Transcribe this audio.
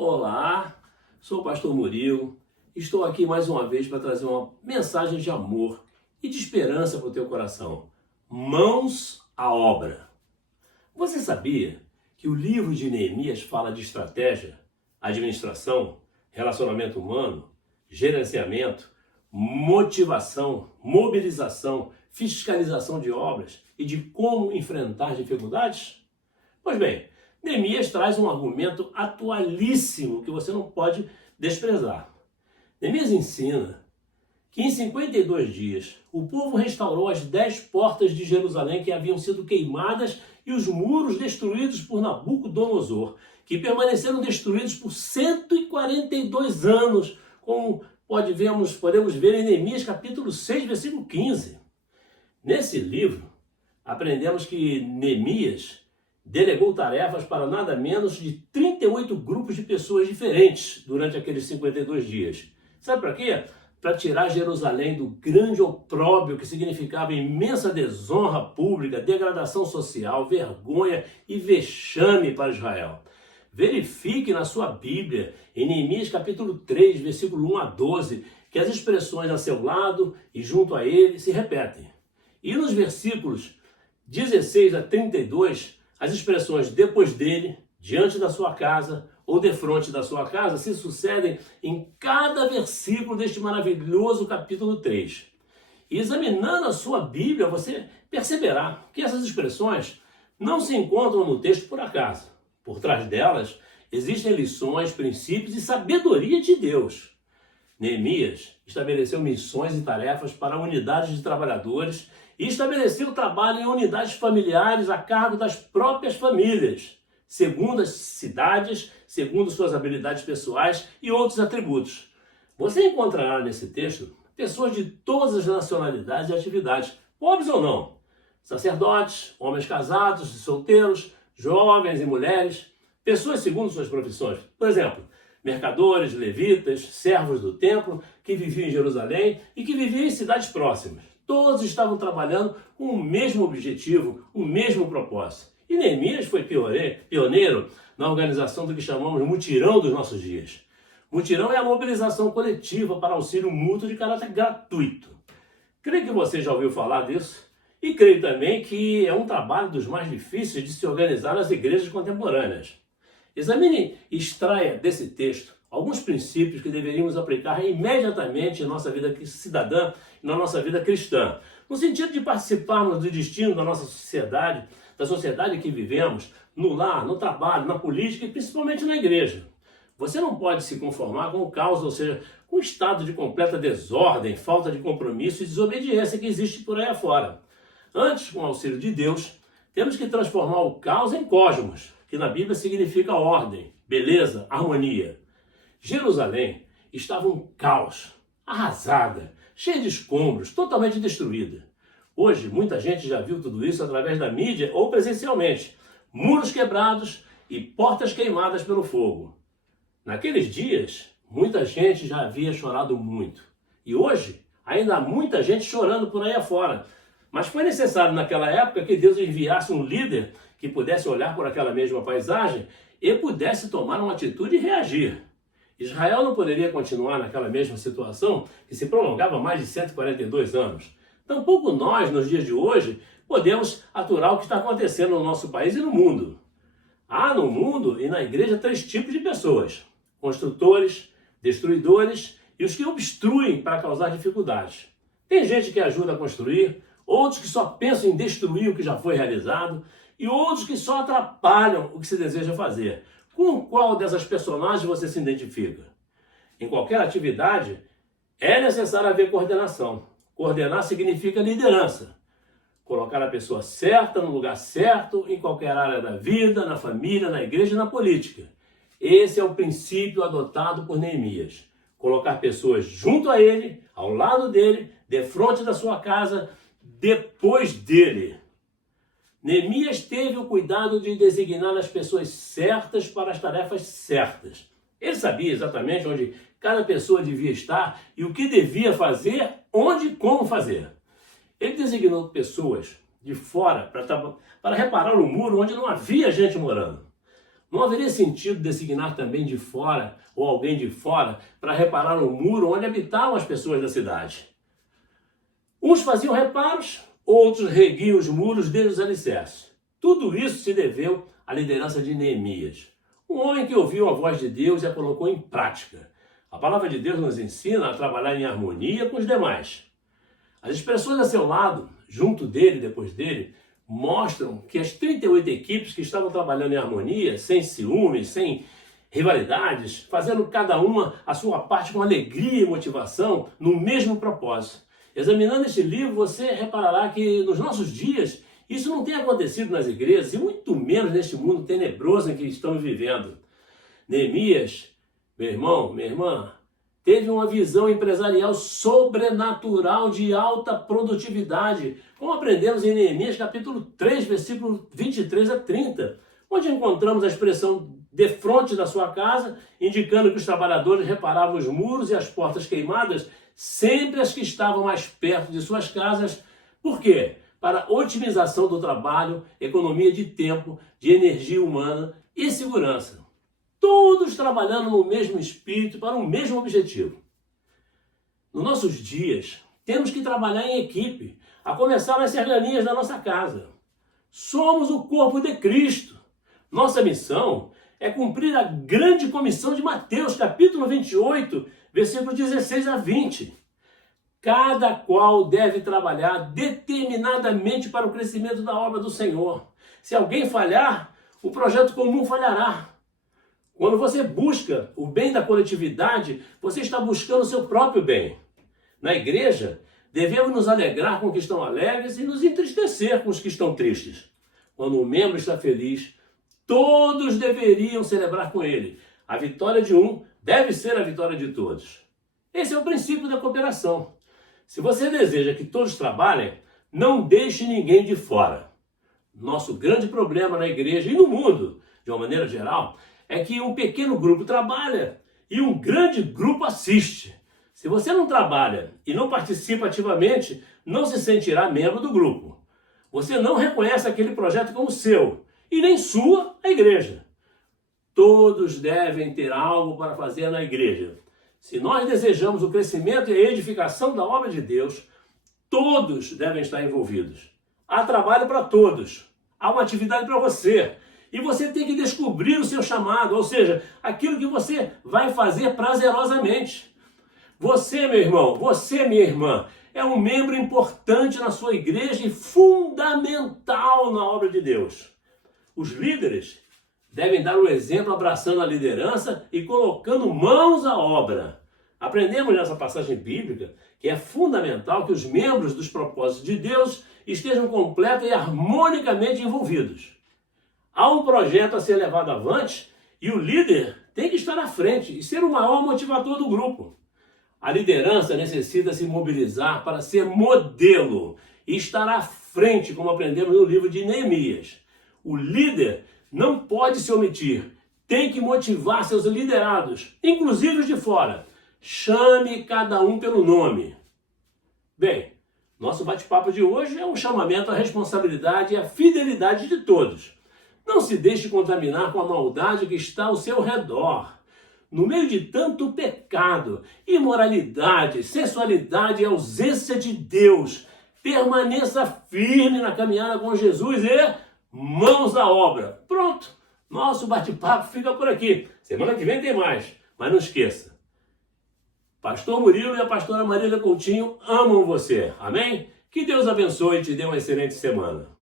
Olá, sou o pastor Murilo. Estou aqui mais uma vez para trazer uma mensagem de amor e de esperança para o teu coração. Mãos à obra. Você sabia que o livro de Neemias fala de estratégia, administração, relacionamento humano, gerenciamento, motivação, mobilização, fiscalização de obras e de como enfrentar dificuldades? Pois bem, Neemias traz um argumento atualíssimo que você não pode desprezar. Neemias ensina que em 52 dias o povo restaurou as 10 portas de Jerusalém que haviam sido queimadas e os muros destruídos por Nabucodonosor, que permaneceram destruídos por 142 anos, como podemos ver em Neemias capítulo 6, versículo 15. Nesse livro, aprendemos que Neemias delegou tarefas para nada menos de 38 grupos de pessoas diferentes durante aqueles 52 dias. Sabe para quê? Para tirar Jerusalém do grande opróbrio que significava imensa desonra pública, degradação social, vergonha e vexame para Israel. Verifique na sua Bíblia, em Neemias capítulo 3, versículo 1 a 12, que as expressões a seu lado e junto a ele se repetem. E nos versículos 16 a 32, as expressões depois dele, diante da sua casa ou defronte da sua casa se sucedem em cada versículo deste maravilhoso capítulo 3. E examinando a sua Bíblia, você perceberá que essas expressões não se encontram no texto por acaso. Por trás delas existem lições, princípios e sabedoria de Deus. Neemias estabeleceu missões e tarefas para unidades de trabalhadores e estabeleceu o trabalho em unidades familiares a cargo das próprias famílias, segundo as cidades, segundo suas habilidades pessoais e outros atributos. Você encontrará nesse texto pessoas de todas as nacionalidades e atividades, pobres ou não, sacerdotes, homens casados e solteiros, jovens e mulheres, pessoas segundo suas profissões. Por exemplo, mercadores, levitas, servos do templo, que viviam em Jerusalém e que viviam em cidades próximas. Todos estavam trabalhando com o mesmo objetivo, o mesmo propósito. E Neemias foi pioneiro na organização do que chamamos de mutirão dos nossos dias. Mutirão é a mobilização coletiva para auxílio mútuo de caráter gratuito. Creio que você já ouviu falar disso e creio também que é um trabalho dos mais difíceis de se organizar nas igrejas contemporâneas. Examine e extraia desse texto alguns princípios que deveríamos aplicar imediatamente em nossa vida cidadã e na nossa vida cristã, no sentido de participarmos do destino da nossa sociedade, da sociedade que vivemos, no lar, no trabalho, na política e principalmente na igreja. Você não pode se conformar com o caos, ou seja, com o estado de completa desordem, falta de compromisso e desobediência que existe por aí afora. Antes, com o auxílio de Deus, temos que transformar o caos em cosmos, que na Bíblia significa ordem, beleza, harmonia. Jerusalém estava um caos, arrasada, cheia de escombros, totalmente destruída. Hoje, muita gente já viu tudo isso através da mídia ou presencialmente. Muros quebrados e portas queimadas pelo fogo. Naqueles dias, muita gente já havia chorado muito. E hoje, ainda há muita gente chorando por aí afora. Mas foi necessário naquela época que Deus enviasse um líder que pudesse olhar por aquela mesma paisagem e pudesse tomar uma atitude e reagir. Israel não poderia continuar naquela mesma situação que se prolongava mais de 142 anos. Tampouco nós, nos dias de hoje, podemos aturar o que está acontecendo no nosso país e no mundo. Há no mundo e na igreja 3 tipos de pessoas: construtores, destruidores e os que obstruem para causar dificuldades. Tem gente que ajuda a construir, outros que só pensam em destruir o que já foi realizado e outros que só atrapalham o que se deseja fazer. Com qual dessas personagens você se identifica? Em qualquer atividade, é necessário haver coordenação. Coordenar significa liderança. Colocar a pessoa certa no lugar certo, em qualquer área da vida, na família, na igreja e na política. Esse é o princípio adotado por Neemias. Colocar pessoas junto a ele, ao lado dele, defronte da sua casa, depois dele. Neemias teve o cuidado de designar as pessoas certas para as tarefas certas. Ele sabia exatamente onde cada pessoa devia estar e o que devia fazer, onde e como fazer. Ele designou pessoas de fora para reparar o muro onde não havia gente morando. Não haveria sentido designar também de fora, ou alguém de fora, para reparar o muro onde habitavam as pessoas da cidade. Uns faziam reparos, outros reguiam os muros desde os alicerces. Tudo isso se deveu à liderança de Neemias, um homem que ouviu a voz de Deus e a colocou em prática. A palavra de Deus nos ensina a trabalhar em harmonia com os demais. As expressões a seu lado, junto dele e depois dele, mostram que as 38 equipes que estavam trabalhando em harmonia, sem ciúmes, sem rivalidades, fazendo cada uma a sua parte com alegria e motivação, no mesmo propósito. Examinando este livro, você reparará que nos nossos dias isso não tem acontecido nas igrejas e muito menos neste mundo tenebroso em que estamos vivendo. Neemias, meu irmão, minha irmã, teve uma visão empresarial sobrenatural de alta produtividade, como aprendemos em Neemias capítulo 3, versículo 23 a 30, onde encontramos a expressão defronte da sua casa, indicando que os trabalhadores reparavam os muros e as portas queimadas, sempre as que estavam mais perto de suas casas. Por quê? Para otimização do trabalho, economia de tempo, de energia humana e segurança. Todos trabalhando no mesmo espírito para o mesmo objetivo. Nos nossos dias, temos que trabalhar em equipe, a começar nas serranias da nossa casa. Somos o corpo de Cristo. Nossa missão é cumprir a grande comissão de Mateus, capítulo 28, versículos 16 a 20. Cada qual deve trabalhar determinadamente para o crescimento da obra do Senhor. Se alguém falhar, o projeto comum falhará. Quando você busca o bem da coletividade, você está buscando o seu próprio bem. Na igreja, devemos nos alegrar com os que estão alegres e nos entristecer com os que estão tristes. Quando um membro está feliz, todos deveriam celebrar com ele. A vitória de um deve ser a vitória de todos. Esse é o princípio da cooperação. Se você deseja que todos trabalhem, não deixe ninguém de fora. Nosso grande problema na igreja e no mundo, de uma maneira geral, é que um pequeno grupo trabalha e um grande grupo assiste. Se você não trabalha e não participa ativamente, não se sentirá membro do grupo. Você não reconhece aquele projeto como seu e nem sua a igreja. Todos devem ter algo para fazer na igreja. Se nós desejamos o crescimento e a edificação da obra de Deus, todos devem estar envolvidos. Há trabalho para todos. Há uma atividade para você. E você tem que descobrir o seu chamado, ou seja, aquilo que você vai fazer prazerosamente. Você, meu irmão, você, minha irmã, é um membro importante na sua igreja e fundamental na obra de Deus. Os líderes devem dar o exemplo abraçando a liderança e colocando mãos à obra. Aprendemos nessa passagem bíblica que é fundamental que os membros dos propósitos de Deus estejam completos e harmonicamente envolvidos. Há um projeto a ser levado avante e o líder tem que estar à frente e ser o maior motivador do grupo. A liderança necessita se mobilizar para ser modelo e estar à frente, como aprendemos no livro de Neemias. O líder não pode se omitir, tem que motivar seus liderados, inclusive os de fora. Chame cada um pelo nome. Bem, nosso bate-papo de hoje é um chamamento à responsabilidade e à fidelidade de todos. Não se deixe contaminar com a maldade que está ao seu redor. No meio de tanto pecado, imoralidade, sensualidade e ausência de Deus, permaneça firme na caminhada com Jesus e mãos à obra. Pronto, nosso bate-papo fica por aqui. Semana que vem tem mais, mas não esqueça. Pastor Murilo e a pastora Marília Coutinho amam você, amém? Que Deus abençoe e te dê uma excelente semana.